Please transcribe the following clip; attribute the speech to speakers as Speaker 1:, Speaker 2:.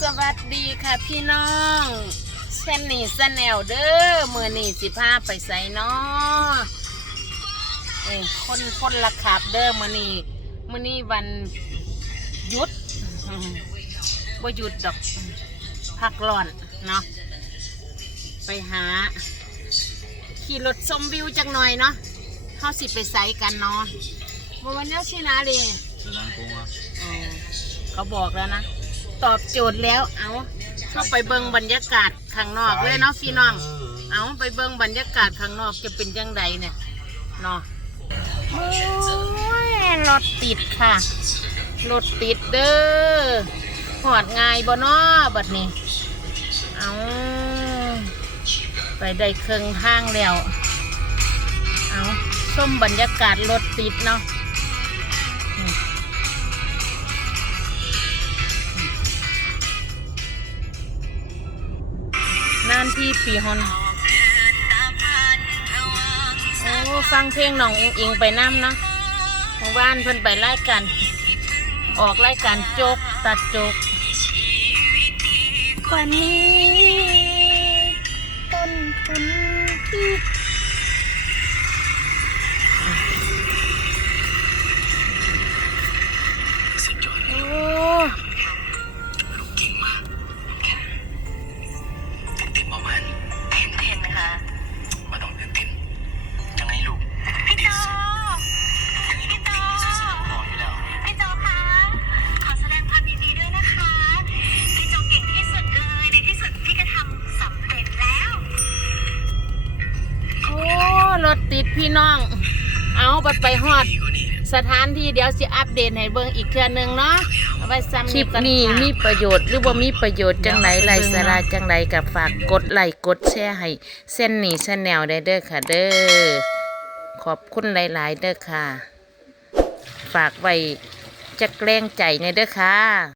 Speaker 1: สวัสดีค่ะพี่น้องเช่นนี่สแนลเด้อมือนี่สิพาไปใส่น้อเอ้ยคนคนละขับเด้อมือนี่มือนี่วันหยุดอืมบ่หยุดดอกพักร้อนเนาะไปหา ขี่รถชมวิวจังหน่อยเนาะเขาสิไปใส่กันเนาะมื่อวันนี้ชินาเลย
Speaker 2: สนามกงอะ
Speaker 1: อ๋อเขาบอกแล้วนะ ตอบโจทย์แล้ว เอาเข้าไปเบิ่งบรรยากาศข้างนอกเลยเนาะพี่น้อง เอาไปเบิ่งบรรยากาศข้างนอกจะเป็นยังไงเนี่ยเนาะโอ้ยรถติดค่ะ รถติดเด้อหอดง่ายบ่เนาะบัดนี้ เอาไปได้เครื่องทางแล้ว เอาส้มบรรยากาศรถติดเนาะานที่ปีฮอนโอ้ฟังเพลงน้องอิงอิงไปน้ำเนาะหมู่บ้านเพิ่นไปไล่กัน ออกไล่กันโจกตัดโจกวันนี้ ถติดพี่น้อง เอาไปไปฮอด
Speaker 2: ดีกว่านี้
Speaker 1: สถานที่เดี๋ยวสิอัปเดตให้เบิ่งอีกเทื่อหนึงเนาะเอาไว้ซ้ำ
Speaker 3: คลิป
Speaker 1: กั
Speaker 3: นี้
Speaker 1: ค่ะ
Speaker 3: มีประโยชน์หรือว่ามีประโยชน์จังไหนไรสาระจังไหนกับฝากกดไลค์กดแชร์ให้เส้นนี้ชาแนลได้เด้อค่ะเด้อขอบคุณหลาย ๆ เด้อค่ะ ฝากไว้จะแกล้งใจในเด้อค่ะ